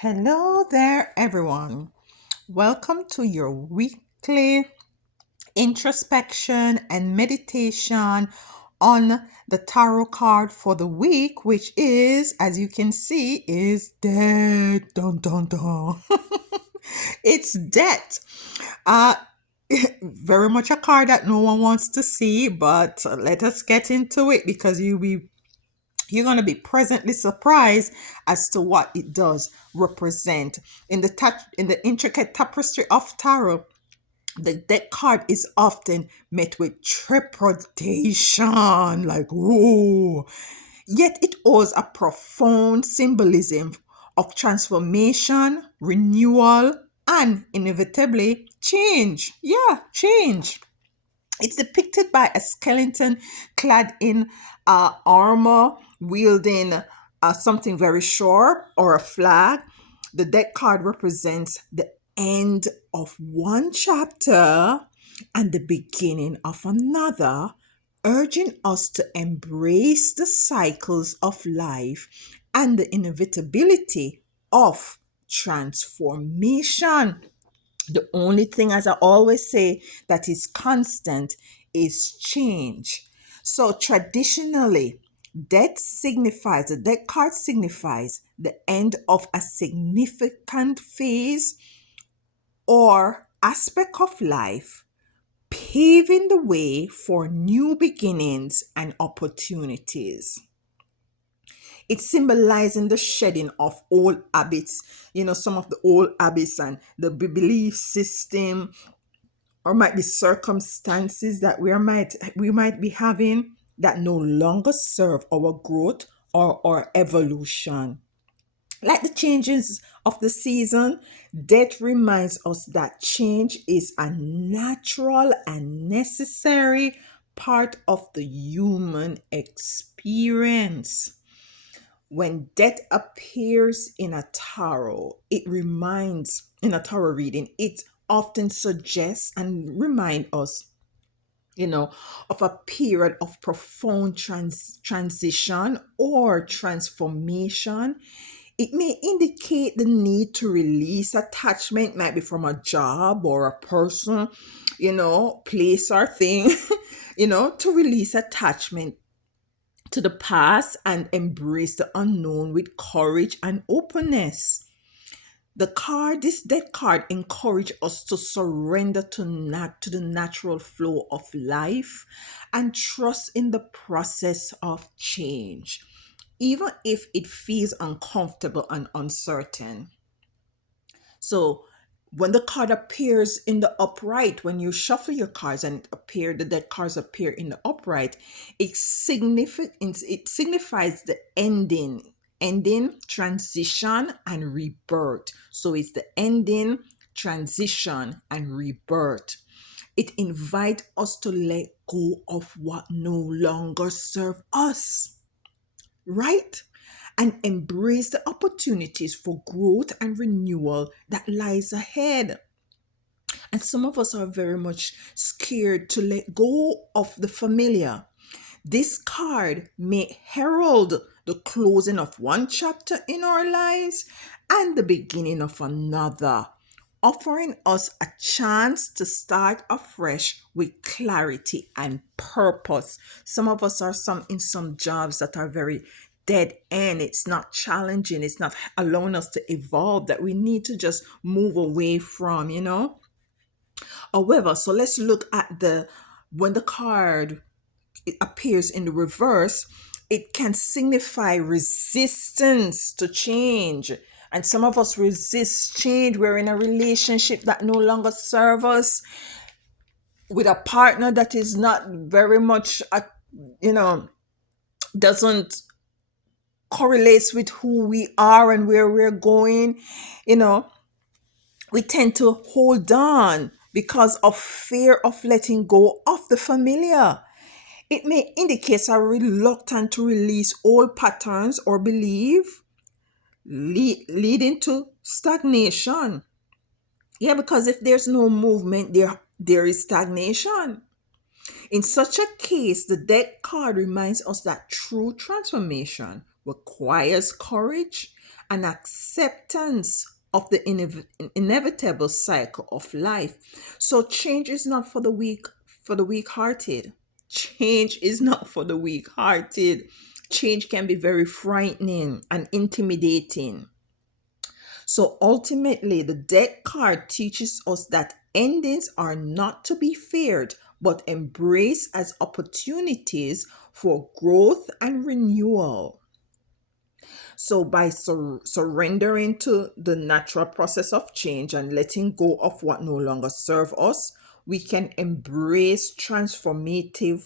Hello there, everyone. Welcome to your weekly introspection and meditation on the tarot card for the week, which is, as you can see, is death. Dun dun dun. It's death. Uh Very much a card that no one wants to see, but let us get into it because you're going to be pleasantly surprised as to what it does represent in the intricate tapestry of tarot. The deck card is often met with trepidation, like whoa, yet it holds a profound symbolism of transformation, renewal, and inevitably change. Yeah, change. It's depicted by a skeleton clad in armor, wielding something very short or a flag. The deck card represents the end of one chapter and the beginning of another, urging us to embrace the cycles of life and the inevitability of transformation. The only thing, as I always say, that is constant is change. So traditionally, the death card signifies the end of a significant phase or aspect of life, paving the way for new beginnings and opportunities. It's symbolizing the shedding of old habits, some of the old habits and the belief system, or might be circumstances that we might be having that no longer serve our growth or our evolution. Like the changes of the season, death reminds us that change is a natural and necessary part of the human experience. When death appears in a tarot reading, it often suggests and remind us, of a period of profound transition or transformation. It may indicate the need to release attachment, might be from a job or a person, place or thing, to release attachment to the past and embrace the unknown with courage and openness. This dead card encourage us to surrender to the natural flow of life and trust in the process of change, even if it feels uncomfortable and uncertain. So when the card appears in the upright, when you shuffle your cards and the dead cards appear in the upright, it signifies the ending, transition, and rebirth. So it's the ending, transition, and rebirth. It invites us to let go of what no longer serve us, right? And embrace the opportunities for growth and renewal that lies ahead. And some of us are very much scared to let go of the familiar. This card may herald the closing of one chapter in our lives and the beginning of another, offering us a chance to start afresh with clarity and purpose. Some of us are in some jobs that are very dead end. It's not challenging, it's not allowing us to evolve, that we need to just move away from. However, so let's look at the when the card it appears in the reverse, it can signify resistance to change. And some of us resist change. We're in a relationship that no longer serves us, with a partner that is not very much, you know, doesn't correlates with who we are and where we're going. You know, we tend to hold on because of fear of letting go of the familiar. It may indicate a reluctance to release old patterns or belief, leading to stagnation. Yeah, because if there's no movement, there is stagnation. In such a case, the deck card reminds us that true transformation requires courage an acceptance of the inevitable cycle of life. So change is not for the weak-hearted. Change is not for the weak-hearted. Change can be very frightening and intimidating. So ultimately, the deck card teaches us that endings are not to be feared, but embraced as opportunities for growth and renewal. So, by surrendering to the natural process of change and letting go of what no longer serves us, we can embrace transformative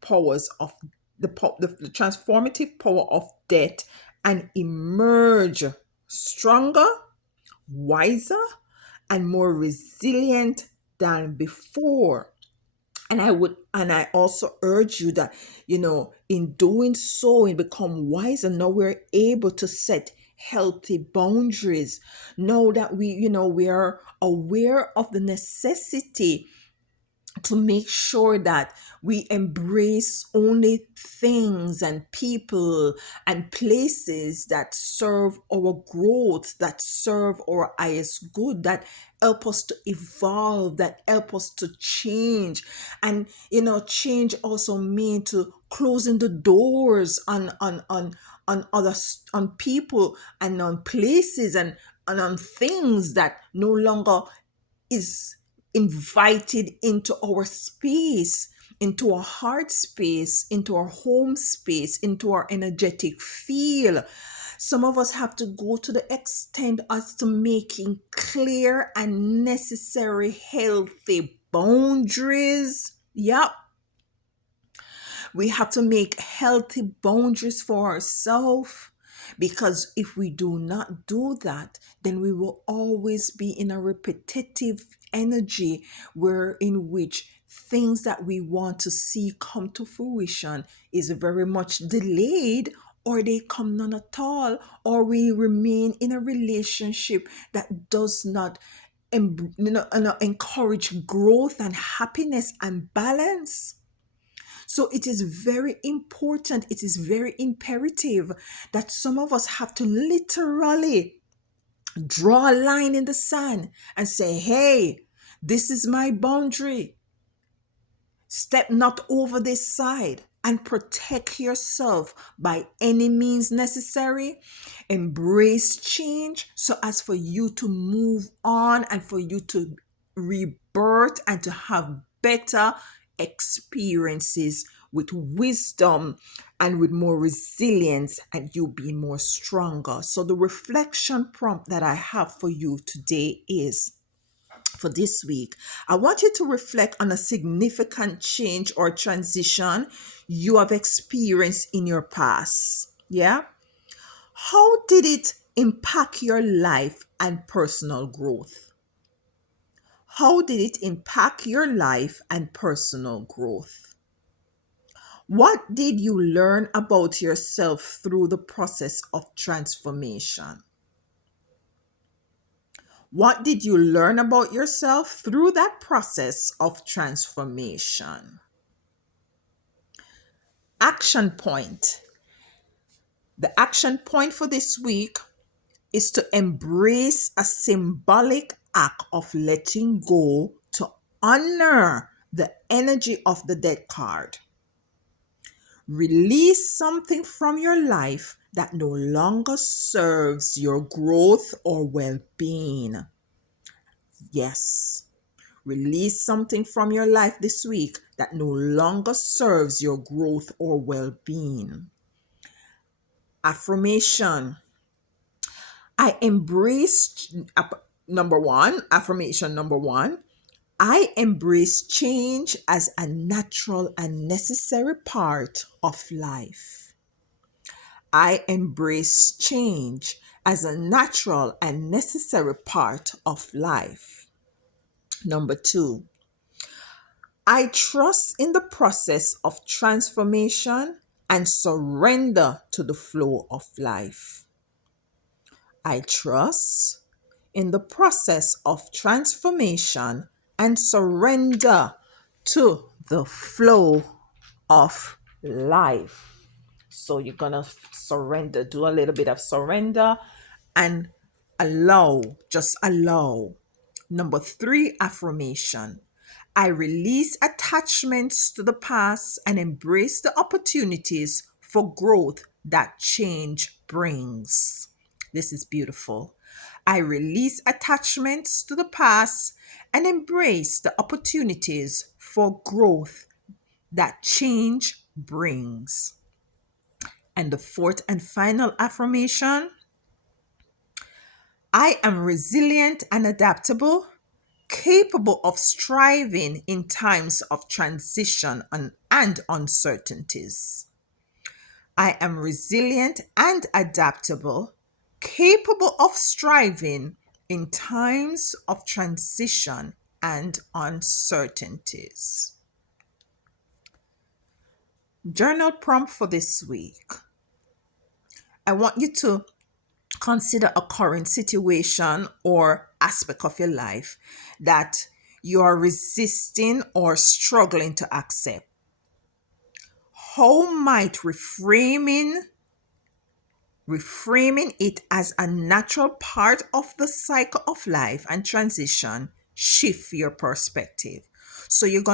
powers of the transformative power of death and emerge stronger, wiser, and more resilient than before. And I also urge you that, in doing so, and become wiser. Now we're able to set healthy boundaries. Know that we are aware of the necessity to make sure that we embrace only things and people and places that serve our growth, that serve our highest good, that help us to evolve, that help us to change. And change also mean to closing the doors on on people and on places and on things that no longer is invited into our space, into our heart space, into our home space, into our energetic field. Some of us have to go to the extent as to making clear and necessary healthy boundaries. Yep. We have to make healthy boundaries for ourselves, because if we do not do that, then we will always be in a repetitive energy where in which things that we want to see come to fruition is very much delayed, or they come none at all, or we remain in a relationship that does not encourage growth and happiness and balance. So it is very important, it is very imperative that some of us have to literally draw a line in the sand and say, hey, this is my boundary. Step not over this side, and protect yourself by any means necessary. Embrace change so as for you to move on and for you to rebirth and to have better experiences with wisdom and with more resilience, and you being more stronger. So the reflection prompt that I have for you today is, for this week, I want you to reflect on a significant change or transition you have experienced in your past. Yeah? How did it impact your life and personal growth? How did it impact your life and personal growth? What did you learn about yourself through the process of transformation? What did you learn about yourself through that process of transformation? Action point. The action point for this week is to embrace a symbolic act of letting go to honor the energy of the dead card. Release something from your life that no longer serves your growth or well being. Yes. Release something from your life this week that no longer serves your growth or well being. Affirmation. I embrace, affirmation number one, I embrace change as a natural and necessary part of life. I embrace change as a natural and necessary part of life. Number two, I trust in the process of transformation and surrender to the flow of life. I trust in the process of transformation and surrender to the flow of life. So you're gonna surrender, do a little bit of surrender and allow, just allow. Number three, affirmation. I release attachments to the past and embrace the opportunities for growth that change brings. This is beautiful. I release attachments to the past and embrace the opportunities for growth that change brings. And the fourth and final affirmation, I am resilient and adaptable, capable of striving in times of transition and uncertainties. I am resilient and adaptable, capable of striving in times of transition and uncertainties. Journal prompt for this week. I want you to consider a current situation or aspect of your life that you are resisting or struggling to accept. How might reframing it as a natural part of the cycle of life and transition shift your perspective? So you're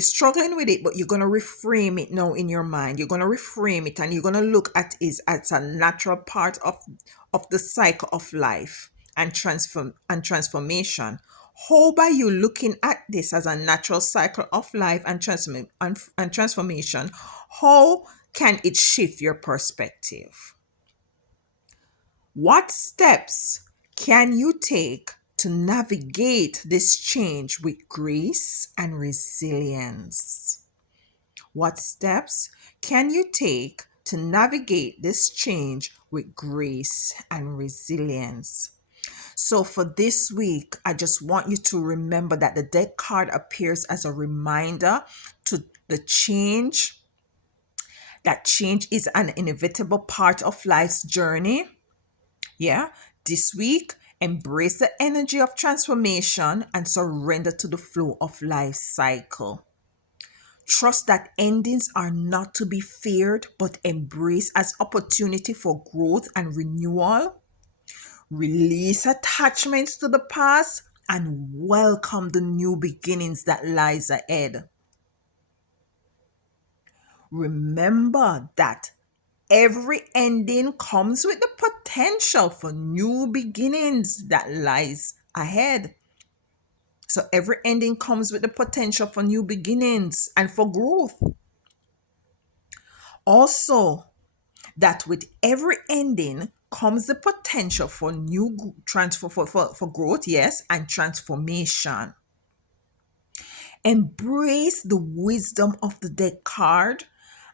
struggling with it, but you're gonna reframe it now in your mind. You're gonna reframe it and you're gonna look at it as a natural part of the cycle of life and transformation. How by you looking at this as a natural cycle of life and transformation, how can it shift your perspective? What steps can you take to navigate this change with grace and resilience? What steps can you take to navigate this change with grace and resilience? So, for this week, I just want you to remember that the deck card appears as a reminder to the change. That change is an inevitable part of life's journey. Yeah, this week, embrace the energy of transformation and surrender to the flow of life cycle. Trust that endings are not to be feared but embrace as opportunity for growth and renewal. Release attachments to the past and welcome the new beginnings that lies ahead. Remember that every ending comes with the potential for new beginnings that lies ahead. So every ending comes with the potential for new beginnings and for growth. Also, that with every ending comes the potential for new transfer for growth, yes, and transformation. Embrace the wisdom of the deck card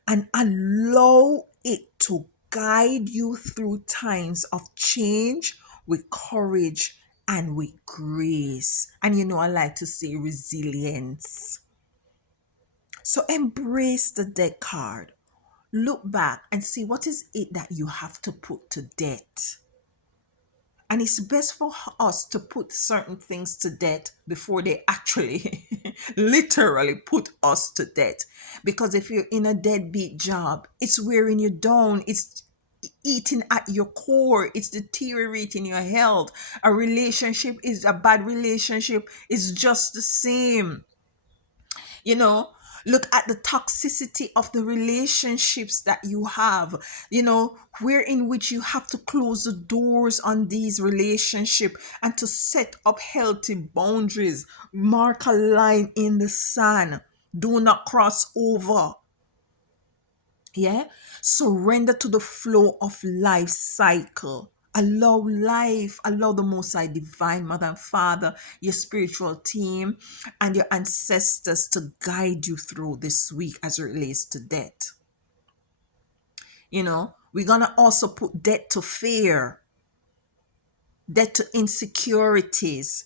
and allow it to guide you through times of change with courage and with grace. And I like to say resilience. So embrace the deck card. Look back and see what is it that you have to put to death. And it's best for us to put certain things to death before they actually literally put us to death. Because if you're in a deadbeat job, it's wearing you down. It's eating at your core. It's deteriorating your health. A bad relationship is just the same. you know Look at the toxicity of the relationships that you have, where in which you have to close the doors on these relationships and to set up healthy boundaries. Mark a line in the sand. Do not cross over. Yeah. Surrender to the flow of life cycle. Allow the Most High Divine Mother and Father, your spiritual team, and your ancestors to guide you through this week as it relates to death. We're gonna also put death to fear, death to insecurities.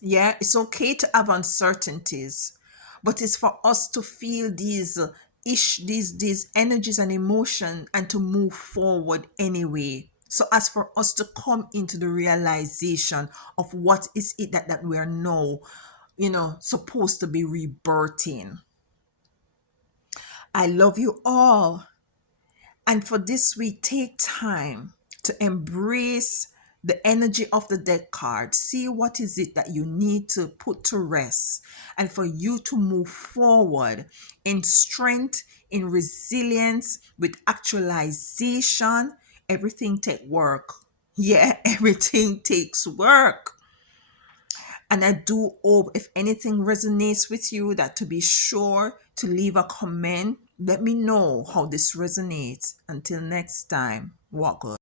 Yeah, it's okay to have uncertainties, but it's for us to feel these energies and emotion and to move forward anyway. So as for us to come into the realization of what is it that we are now, supposed to be rebirthing. I love you all. And for this week, take time to embrace the energy of the deck card. See what is it that you need to put to rest and for you to move forward in strength, in resilience, with actualization. Everything take work. Yeah, everything takes work. And I do hope if anything resonates with you, that to be sure to leave a comment. Let me know how this resonates. Until next time, walk good.